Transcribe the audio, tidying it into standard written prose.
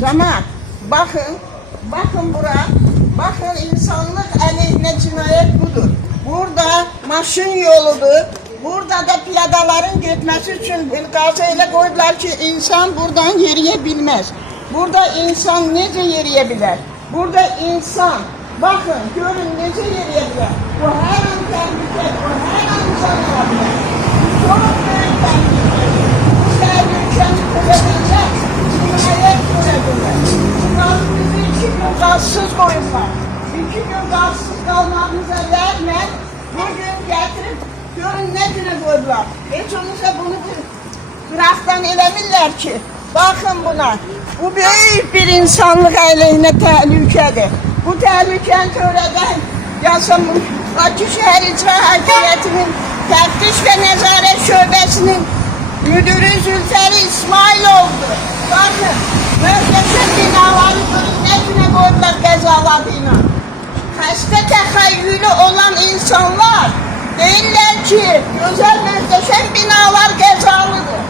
Cemaat, bakın bura, bakın insanlık aleyhine cinayet budur. Burada maşın yoludur, burada da piyadaların gitmesi için gazeteyle koydular ki insan buradan yürüyebilmez. Burada insan nece yürüyebilir? Burada insan, bakın görün nece yürüyebilir? Bu her an tehlike, bu her an insan olabilir. Çok büyük tehlike. Bu tehlikenin kuvvetinde cinayet kuvvetinde. Bizi 2 gün gazsız koyunlar. 2 gün gazsız kalmamıza rağmen bugün getirip görün ne güne koydular. Hiç olursa bunu bıraktan elemirler ki. Bakın buna. Bu büyük bir insanlık aleyhine tehlikedir. Bu tehlikenin töreden yasamın Bakı Şehir İcra Hakimiyeti'nin Teftiş ve Nezaret Şubesi'nin müdürü Zülferi İsmailoğlu. Bakın, möhteşem binaları ne güne koydular cezalarıyla. Hasta tehayyülü olan insanlar değiller ki güzel möhteşem binalar cezalıdır.